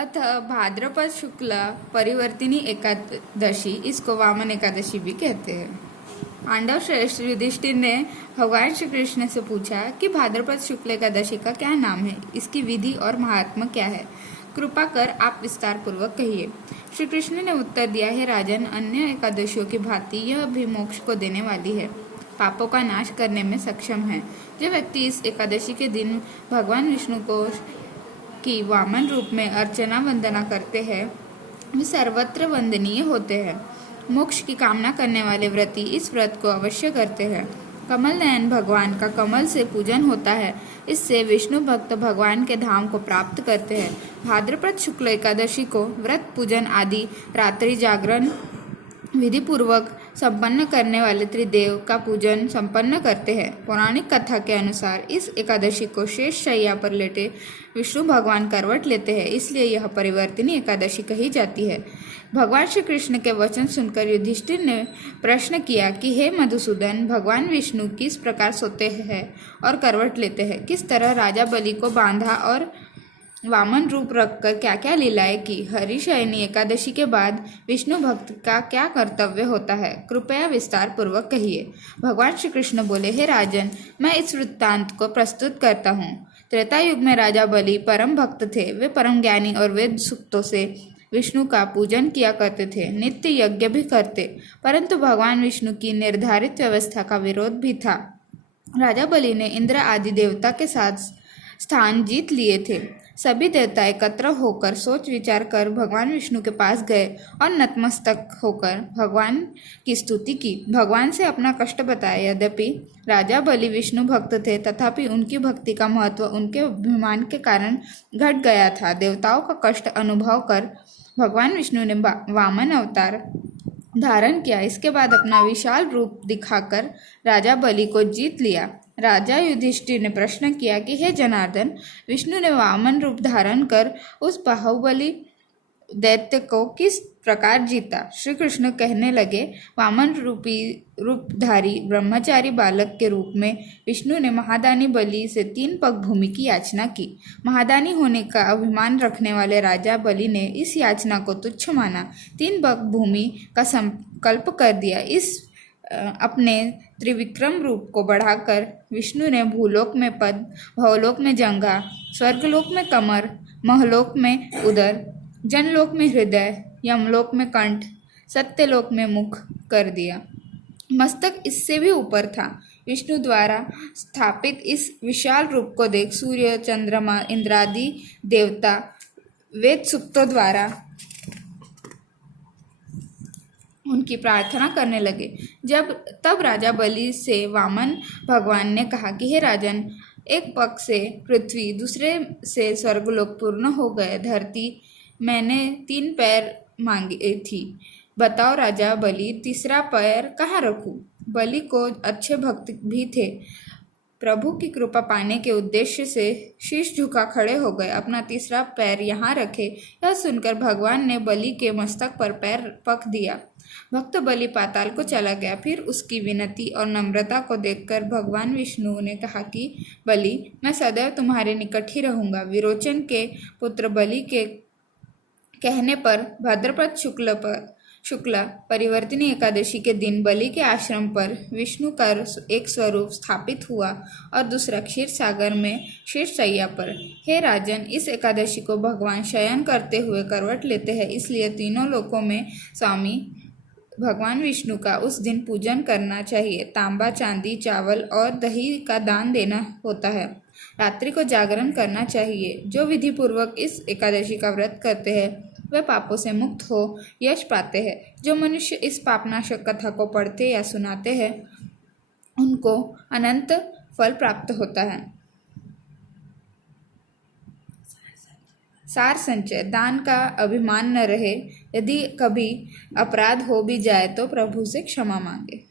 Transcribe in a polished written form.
अतः भाद्रपद शुक्ल परिवर्तिनी एकादशी, इसको वामन एकादशी भी कहते हैं। पांडव श्रेष्ठ युधिष्ठिर ने भगवान श्री कृष्ण से पूछा कि भाद्रपद शुक्ल एकादशी का क्या नाम है, इसकी विधि और महात्मा क्या है, कृपा कर आप विस्तार पूर्वक कहिए। श्री कृष्ण ने उत्तर दिया, है राजन, अन्य एकादशियों की भांति यह भी मोक्ष को देने वाली है, पापों का नाश करने में सक्षम है। जो व्यक्ति इस एकादशी के दिन भगवान विष्णु को की वामन रूप में अर्चना वंदना करते हैं वे सर्वत्र वंदनीय होते हैं। मोक्ष की कामना करने वाले व्रती इस व्रत को अवश्य करते हैं। कमल नयन भगवान का कमल से पूजन होता है, इससे विष्णु भक्त भगवान के धाम को प्राप्त करते हैं। भाद्रपद शुक्ल एकादशी को व्रत पूजन आदि रात्रि जागरण विधि पूर्वक संपन्न करने वाले त्रिदेव का पूजन संपन्न करते हैं। पौराणिक कथा के अनुसार इस एकादशी को शेष शैया पर लेटे विष्णु भगवान करवट लेते हैं, इसलिए यह परिवर्तिनी एकादशी कही जाती है। भगवान श्री कृष्ण के वचन सुनकर युधिष्ठिर ने प्रश्न किया कि हे मधुसूदन, भगवान विष्णु किस प्रकार सोते हैं और करवट लेते हैं, किस तरह राजा बलि को बांधा और वामन रूप रखकर क्या क्या लीलाएं की। हरिशयनी एकादशी के बाद विष्णु भक्त का क्या कर्तव्य होता है, कृपया विस्तार पूर्वक कहिए। भगवान श्री कृष्ण बोले, हे राजन, मैं इस वृत्तांत को प्रस्तुत करता हूँ। त्रेता युग में राजा बलि परम भक्त थे। वे परम ज्ञानी और वेद सूक्तों से विष्णु का पूजन किया करते थे, नित्य यज्ञ भी करते, परंतु भगवान विष्णु की निर्धारित व्यवस्था का विरोध भी था। राजा बलि ने इंद्र आदि देवता के साथ स्थान जीत लिए थे। सभी देवता एकत्र होकर सोच विचार कर भगवान विष्णु के पास गए और नतमस्तक होकर भगवान की स्तुति की, भगवान से अपना कष्ट बताया। यद्यपि राजा बलि विष्णु भक्त थे, तथापि उनकी भक्ति का महत्व उनके अभिमान के कारण घट गया था। देवताओं का कष्ट अनुभव कर भगवान विष्णु ने वामन अवतार धारण किया। इसके बाद अपना विशाल रूप दिखाकर राजा बलि को जीत लिया। राजा युधिष्ठिर ने प्रश्न किया कि हे जनार्दन, विष्णु ने वामन रूप धारण कर उस बाहुबली दैत्य को किस प्रकार जीता। श्री कृष्ण कहने लगे, वामन रूपधारी ब्रह्मचारी बालक के रूप में विष्णु ने महादानी बलि से 3 पग भूमि की याचना की। महादानी होने का अभिमान रखने वाले राजा बलि ने इस याचना को तुच्छ माना, 3 पग भूमि का संकल्प कर दिया। इस अपने त्रिविक्रम रूप को बढ़ाकर विष्णु ने भूलोक में पद, भवलोक में जंघा, स्वर्गलोक में कमर, महलोक में उदर, जनलोक में हृदय, यमलोक में कंठ, सत्यलोक में मुख कर दिया। मस्तक इससे भी ऊपर था। विष्णु द्वारा स्थापित इस विशाल रूप को देख सूर्य, चंद्रमा, इंद्रादि देवता वेद सूक्तों द्वारा उनकी प्रार्थना करने लगे। तब राजा बलि से वामन भगवान ने कहा कि हे राजन, एक पग से पृथ्वी, दूसरे से स्वर्गलोक पूर्ण हो गए। धरती मैंने 3 पैर मांगी थी, बताओ राजा बलि, तीसरा पैर कहाँ रखूं? बलि को अच्छे भक्त भी थे। प्रभु की कृपा पाने के उद्देश्य से शीश झुका खड़े हो गए। अपना तीसरा पैर यहाँ रखे। यह सुनकर भगवान ने बलि के मस्तक पर पैर रख दिया। भक्त बलि पाताल को चला गया। फिर उसकी विनती और नम्रता को देखकर भगवान विष्णु ने कहा कि बलि, मैं सदैव तुम्हारे निकट ही रहूंगा। विरोचन के पुत्र बलि के कहने पर भाद्रपद शुक्ला परिवर्तिनी एकादशी के दिन बलि के आश्रम पर विष्णु का एक स्वरूप स्थापित हुआ और दूसरा क्षीर सागर में शीर्ष शैया पर। हे राजन, इस एकादशी को भगवान शयन करते हुए करवट लेते हैं, इसलिए तीनों लोकों में स्वामी भगवान विष्णु का उस दिन पूजन करना चाहिए। तांबा, चांदी, चावल और दही का दान देना होता है। रात्रि को जागरण करना चाहिए। जो विधि पूर्वक इस एकादशी का व्रत करते हैं वे पापों से मुक्त हो यश पाते हैं। जो मनुष्य इस पापनाशक कथा को पढ़ते या सुनाते हैं उनको अनंत फल प्राप्त होता है। सार संचय, दान का अभिमान न रहे। यदि कभी अपराध हो भी जाए तो प्रभु से क्षमा मांगे।